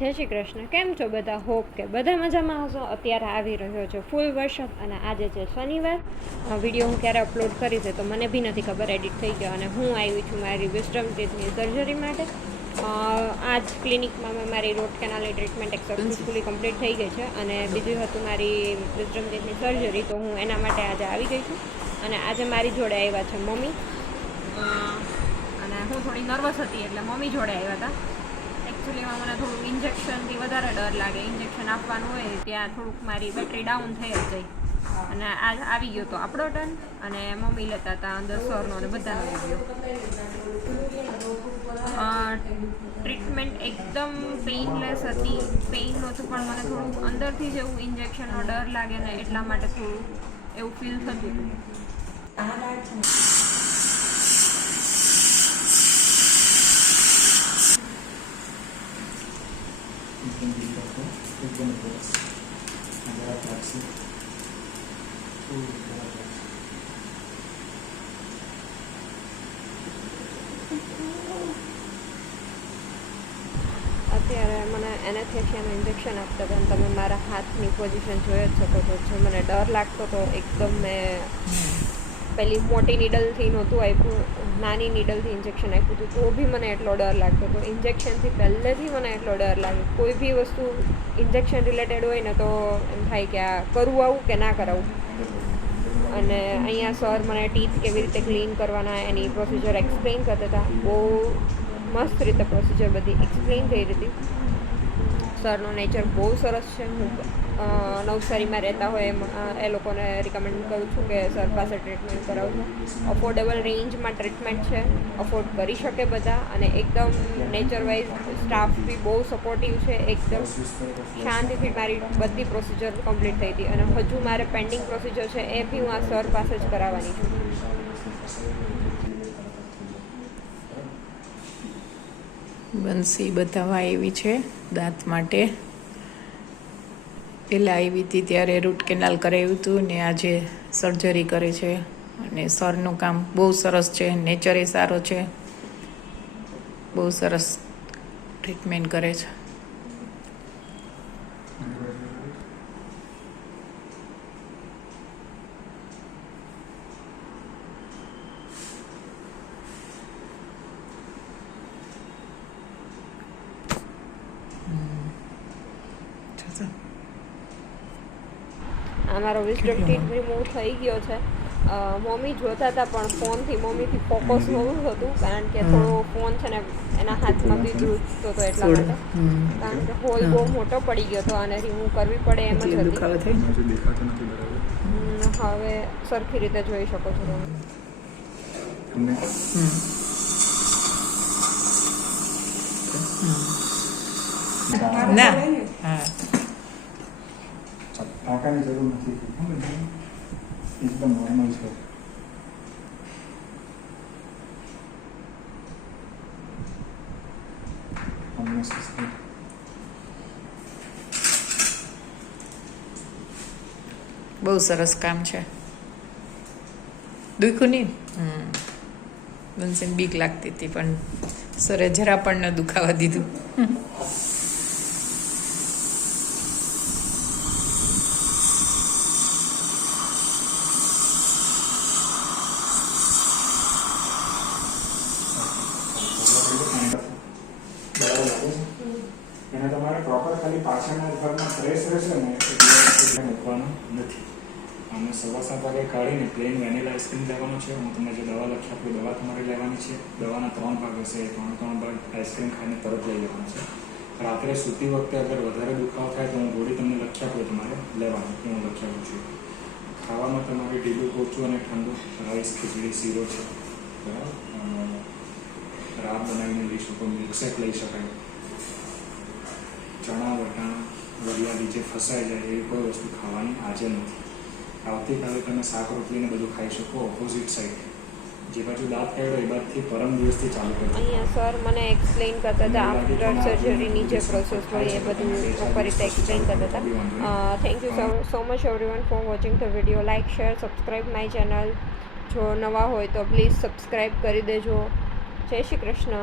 જય શ્રી કૃષ્ણ. કેમ છો બધા? હોપ કે બધા મજામાં હશો. અત્યારે આવી રહ્યો છે ફૂલ વરસાદ અને આજે છે શનિવાર. વિડીયો હું ક્યારે અપલોડ કરી છે તો મને બી નથી ખબર, એડિટ થઈ ગયો. અને હું આવી છું મારી વિસ્ટમ ટીથની સર્જરી માટે. આજ ક્લિનિકમાં મેં મારી રૂટ કેનાલની ટ્રીટમેન્ટ સક્સેસફુલી કમ્પ્લીટ થઈ ગઈ છે અને બીજું હતું મારી વિસ્ટમ ટીથની સર્જરી, તો હું એના માટે આજે આવી ગઈ છું. અને આજે મારી જોડે આવ્યા છે મમ્મી, અને હું થોડી નર્વસ હતી એટલે મમ્મી જોડે આવ્યા હતા. એકચ્યુઅલીમાં મને થોડુંક ઇન્જેક્શનથી વધારે ડર લાગે. ઇન્જેક્શન આપવાનું હોય ત્યાં થોડુંક મારી બેટરી ડાઉન થઈ જ જાય. અને આ આવી ગયો તો આપણો ટર્ન, અને મમ્મી લેતા હતા અંદર સરનો અને બધાનો વિડીયો. ટ્રીટમેન્ટ એકદમ પેઇનલેસ હતી. પેઇન નહોતું પણ મને થોડુંક અંદરથી જ એવું ઇન્જેક્શનનો ડર લાગે ને એટલા માટે થોડું એવું ફીલ થતું હતું. અત્યારે મને એનેસ્થેશિયાનું ઇન્જેક્શન આપતા હતા અને તમે મારા હાથની પોઝિશન જોઈ જ શકો છો. જે મને ડર લાગતો હતો એકદમ, મેં પેલી મોટી નીડલથી નહોતું આપ્યું, નાની નીડલથી ઇન્જેક્શન આપ્યું હતું તો બી મને એટલો ડર લાગતો હતો. ઇન્જેક્શનથી પહેલેથી મને એટલો ડર લાગે. કોઈ બી વસ્તુ ઇન્જેક્શન રિલેટેડ હોય ને તો એમ થાય કે આ કરવું આવું કે ના કરાવું. અને અહીંયા સર મને ટીથ કેવી રીતે ક્લીન કરવાના એની પ્રોસિજર એક્સપ્લેન કરતા હતા. બહુ મસ્ત રીતે પ્રોસિજર બધી એક્સપ્લેન થઈ હતી. સરનો નેચર બહુ સરસ છે. હું નવસારીમાં રહેતા હોય એ લોકોને રિકમેન્ડ કરું છું કે સર પાસે ટ્રીટમેન્ટ કરાવજો. અફોર્ડેબલ રેન્જમાં ટ્રીટમેન્ટ છે, અફોર્ડ કરી શકે બધા. અને એકદમ નેચર વાઇઝ સ્ટાફ બી બહુ સપોર્ટિવ છે. એકદમ શાંતિથી મારી બધી પ્રોસિજર કમ્પ્લીટ થઈ હતી. અને હજુ મારે પેન્ડિંગ પ્રોસિજર છે એ બી હું આ સર પાસે જ કરાવવાની છું. બંસી બતાવવા આવી છે દાંત માટે. પહેલાં આવી હતી ત્યારે રૂટ કેનાલ કરાવ્યું હતું ને આજે સર્જરી કરે છે. અને સરનું કામ બહુ સરસ છે, નેચરે સારો છે, બહુ સરસ ટ્રીટમેન્ટ કરે છે. અમારો વિઝડમ ટીથ રિમૂવ થઈ ગયો છે. મમ્મી જોતા હતા પણ મમ્મીથી ફોકસ નહોતું થતું, કારણ કે થોડો ફોન છે ને એના હાથમાં બી ધ્રુજતો હતો એટલા માટે. કારણ કે હોલ બહુ મોટો પડી ગયો હતો અને રિમૂવ કરવી પડે એમ જ હતી. હવે સરખી રીતે જોઈ શકો છો તમે. ના હા, ટાંકાની જરૂર નથી, એકદમ નોર્મલ છે. બહુ સરસ કામ છે. દુખ્યું નહીં? બંસીને બીક લાગતી હતી પણ સરે જરા પણ ન દુખાવા દીધું. એને તમારે પ્રોપર ખાલી પાછળના ભાગમાં પ્રેસ રહેશે ને એટલે મૂકવાનું નથી. અને સવા 7 વાગે કાઢીને પ્લેન વેનીલા આઈસ્ક્રીમ લેવાનો છે. હું તમને જે દવા લખી આપું દવા તમારે લેવાની છે. દવાના 3 ભાગ હશે, 3 ભાગ આઈસ્ક્રીમ ખાઈને તરત લઈ લેવાનું છે. રાત્રે સૂતી વખતે અગર વધારે દુખાવો થાય તો હું ગોળી તમને લખી આપું, તમારે લેવાની, હું લખી આપું છું. ખાવામાં તમારે ઢીલું કોચું અને ઠંડુ રાઈસ, ખીચડી, શીરો છે, બરાબર. રાબ બનાવીને લઈ શકો, મિલ્કશેક લઈ શકાય. ચણા, વટાણા, વરિયાળી જે ફસાઈ જાય એવી કોઈ વસ્તુ ખાવાની આજે નથી. આવતીકાલે તમે શાક રોટલીને બધું ખાઈ શકો. ઓપોઝિટ સાઈડ જે બાજુ દાંત કાઢ્યો એ બાજુથી પરમ દિવસથી ચાલુ કરજો. અહીંયા સર મને એક્સપ્લેન કરતા હતા આફ્ટર સર્જરીની જે પ્રોસેસ હોય એ બધું પ્રોપર રીતે એક્સપ્લેન કરતા હતા. Thank you so much everyone for watching the video. Like, share, subscribe my channel. જો નવા હોય તો પ્લીઝ સબસ્ક્રાઈબ કરી દેજો. જય શ્રી કૃષ્ણ.